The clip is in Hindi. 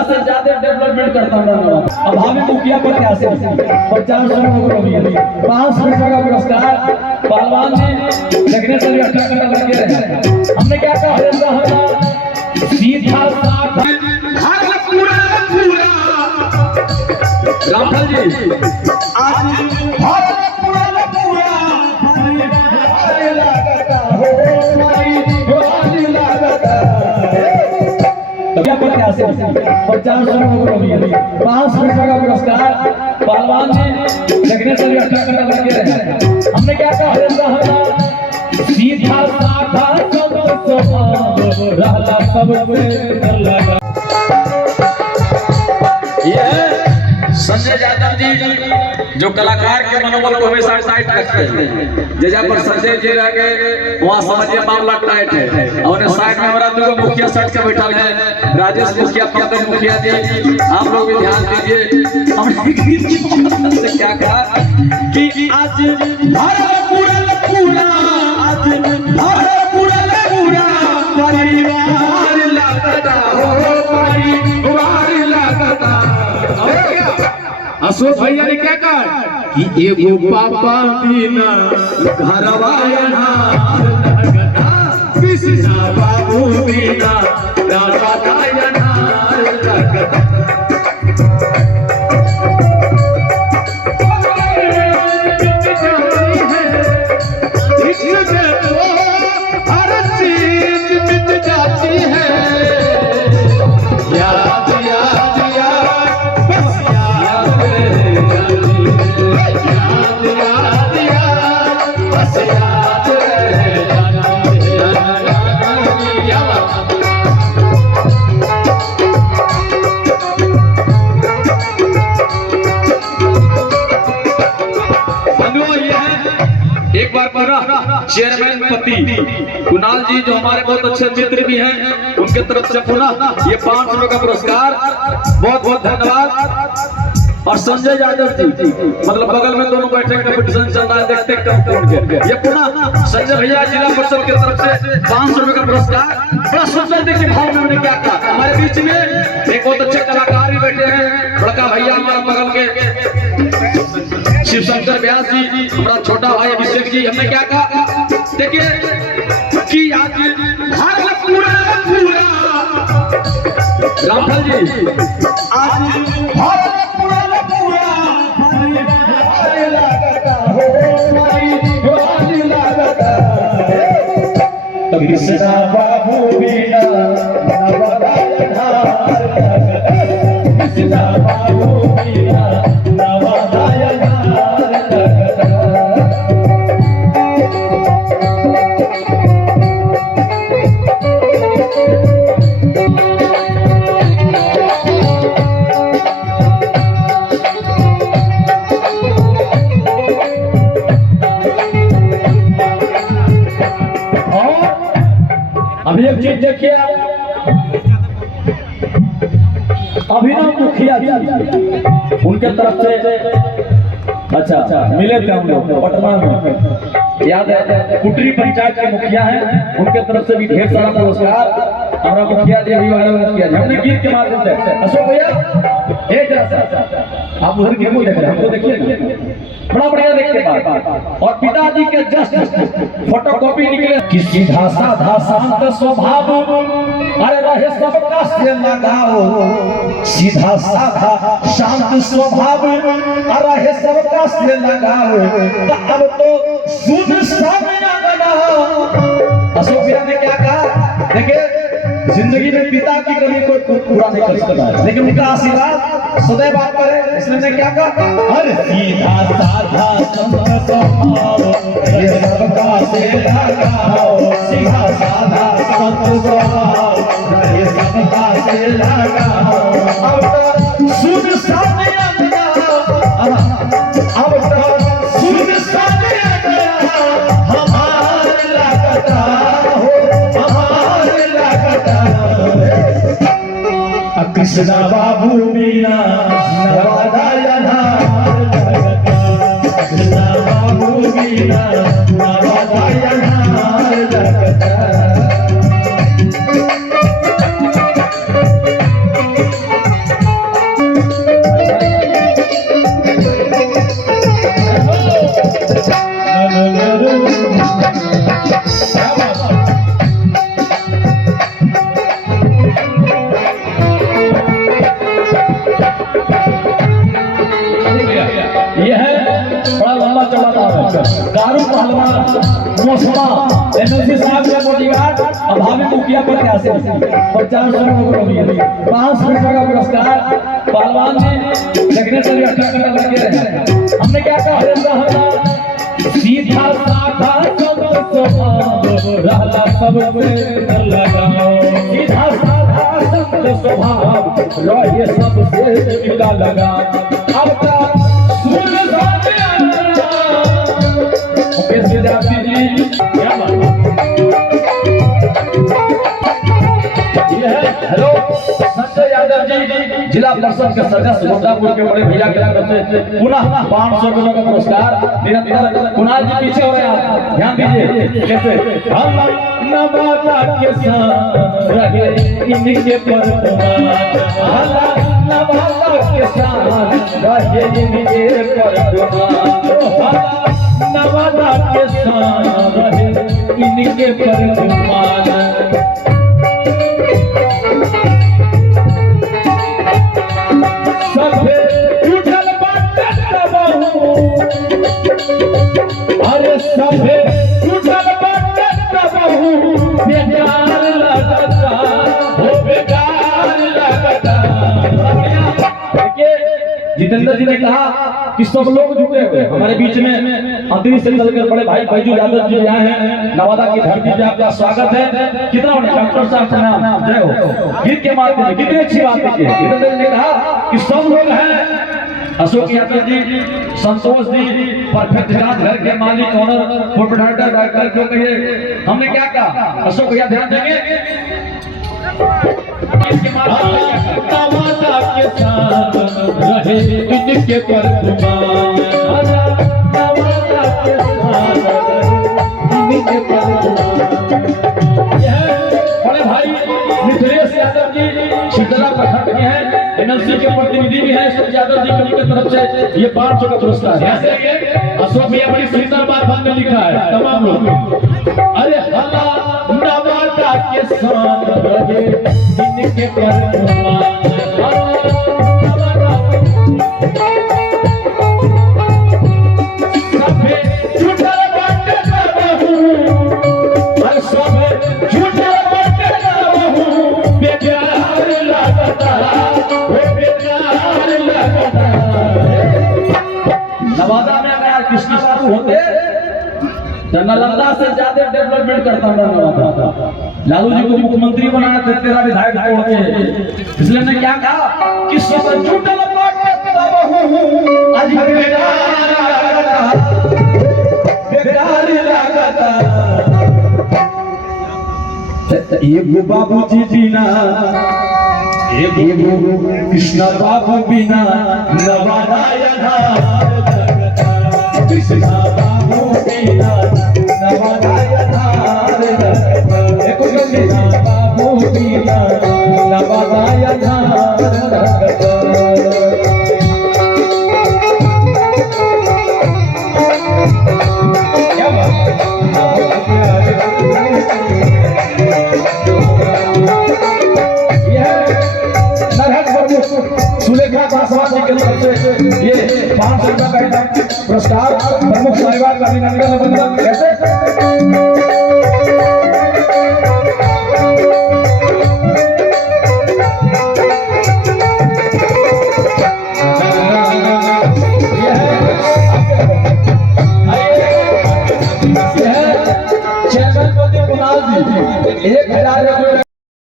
आधा से ज्यादा डेवलपमेंट करता हूँ। अभावी मुखिया प्रत्याशी 50 रुपए का पुरस्कार पहलवान जी देखने से भी 18 घंटा लगे रहे। हमने क्या कहा सीधा रामफल जी आज प्रत्याशी 50 रुपए का पुरस्कार पहलवान जी देखने से भी 18 घंटा लगे रहे। हमने क्या कहा सीधा साधा संजय यादव जी जो कलाकार के मनोबल को हमेशा टाइट रखते हैं। जैसा पर संजय जी रह गए वहाँ समझिए मामला टाइट है। और साइड में हमारा दो मुखिया साइड का बैठा है राजेश मुखिया पंकज मुखिया जी, आप लोग भी ध्यान दीजिए। हमने से क्या कहा कि आज भारत पूरा आज भारत पूरा परिवार लगता हो परिवार लगता। अशोक भैया ने क्या कहा कि एगो पापा बिना घरवा अनार लगता, कृष्णा बाबू बिना दादा अनार लगता। हर चीज मिट जाती है याद याद याद बस याद याद याद याद बस याद एक बार पुनः चेयरमैन पति कुणाल जी जो हमारे बहुत अच्छे मित्र भी हैं उनके तरफ से पुनः ये 500 रुपए का पुरस्कार बहुत बहुत धन्यवाद। और संजय यादव जी मतलब बगल में दोनों बैठे कंपटीशन चल रहा है देखते हैं ये पुनः संजय भैया जिला परिषद की तरफ से 500 रुपए का पुरस्कार। बड़ा सुंदर देखिए भाव में क्या कहा। हमारे बीच में एक बहुत अच्छे कलाकार भी बैठे हैं बड़का भैया हमारा बगल के शिव शंकर व्यास जी, हमारा छोटा भाई अभिषेक जी। हमने क्या कहा देखिए कि आज भारत पूरा रामफल जी आज भारत पूरा लगता हो कृष्णा बाबू बिना कृष्णा बाबू बिना अभी एक चीज देखिए अभिनव मुखिया जी उनके तरफ से अच्छा मिले थे हम लोग पटना में, याद है कुटरी पंचायत के मुखिया हैं उनके तरफ से भी ढेर सारा पुरस्कार हमारा मुखिया जी अभी वाला किया हमने गीत के माध्यम से। अशोक भैया आप उधर गेमो देख रहे हैं हमको देखिए बड़ा बढ़िया देखते बात। और पिताजी के जस्ट फोटोकॉपी निकले कि सीधा साधा शांत स्वभाव अरे रहे सबका से लगाओ सीधा साधा शांत स्वभाव अरे रहे सबका से लगाओ अब तो सुन समय लगा। अशोक भैया ने क्या कहा देखिए जिंदगी में पिता की कमी कोई पूरा नहीं कर सकता लेकिन उनका आशीर्वाद सदैव आप पर। इसने क्या कहा अरे सीधा साधा स्वभाव ये सबका से लगाओ सीधा साधा स्वभाव ये सबका से लगाओ अब तो सुन समय अब तो सुन समय हमारे लगता हो हमारे लगता कृष्णा बाबू बिना नवादा अनार लगता कृष्णा बाबू बिना नवादा अनार लगता। चलाता है। गारू पहलवान मोसमा एनएलसी साहब के बॉडीगार्ड अभावी मुखिया प्रत्याशी 50 रुपये 500 रुपये का पुरस्कार पहलवान जी देखने से भी अच्छा करने लगे रहे। हमने क्या कहा सीधा साधा सब स्वभाव रहला सबसे लगाओ, सीधा साधा सब स्वभाव रहे सबसे टिका लगा। अब तक सुन मुकेश विद्यार्थी जी क्या बात ये है। हेलो संजय यादव जी जिला परिषद के सदस्य मुद्दापुर के बड़े भैया के तरफ से पुनः 500 रुपये का पुरस्कार निरंतर। कुणाल जी पीछे हो रहे हैं, ध्यान दीजिए कैसे हम नवादा के साथ रहे इनके पर नवादा के साथ रहे इनके पर नवादा के साथ रहे इनके पर अरे सभे उठल बाटे तबहू बेकार लगता हो, बेकार लगता। देखिए जितेंद्र जी ने कहा कि सब लोग जुटे हुए हमारे बीच में अंतरिक्ष से चलकर बड़े भाई बैजू यादव जी आए हैं। नवादा की धरती पे आपका स्वागत है। कितना डॉक्टर साहब का नाम जय हो गीत के माध्यम में कितनी अच्छी बात है। जितेंद्र जी ने कहा कि सब लोग हैं। अशोक यादव जी, संतोष जी, परफेक्ट जांच घर के मालिक ऑनर प्रोप्राइटर डॉक्टर क्यों कहिए। हमने क्या कहा अशोक भैया ध्यान देंगे नवादा के साथ रहे इनके पर नवादा के साथ इनके पर बड़े भाई मिथिलेश यादव जी शीतला प्रखंड के हैं, एनएलसी के प्रतिनिधि भी हैं। अशोक यादव जी की तरफ से ये 500 का पुरस्कार है। अशोक भैया बड़ी सुंदर बात हमने लिखा है तमाम लोग। अरे हला नवादा के साथ रहे इनके पर नवादा में अगर कृष्णा बाबू होते तो नालंदा से ज्यादा डेवलपमेंट करता नवादा। लालू जी को मुख्यमंत्री बनाना थे, तेरा विधायक छोड़ के। इसलिए मैं क्या कहा कि सब जुटल बाटे तब आज बेकार लागता एगो बाबूजी बिना एगो कृष्णा बाबू बिना नवादा कृष्णा बाबू बिना नवादा कृष्णा बाबू बिना नवादा सुलेखा पासवान जी के तरफ से ये 500 रुपये का पुरस्कार प्रमुख साहिबा का अभिनंदन कैसे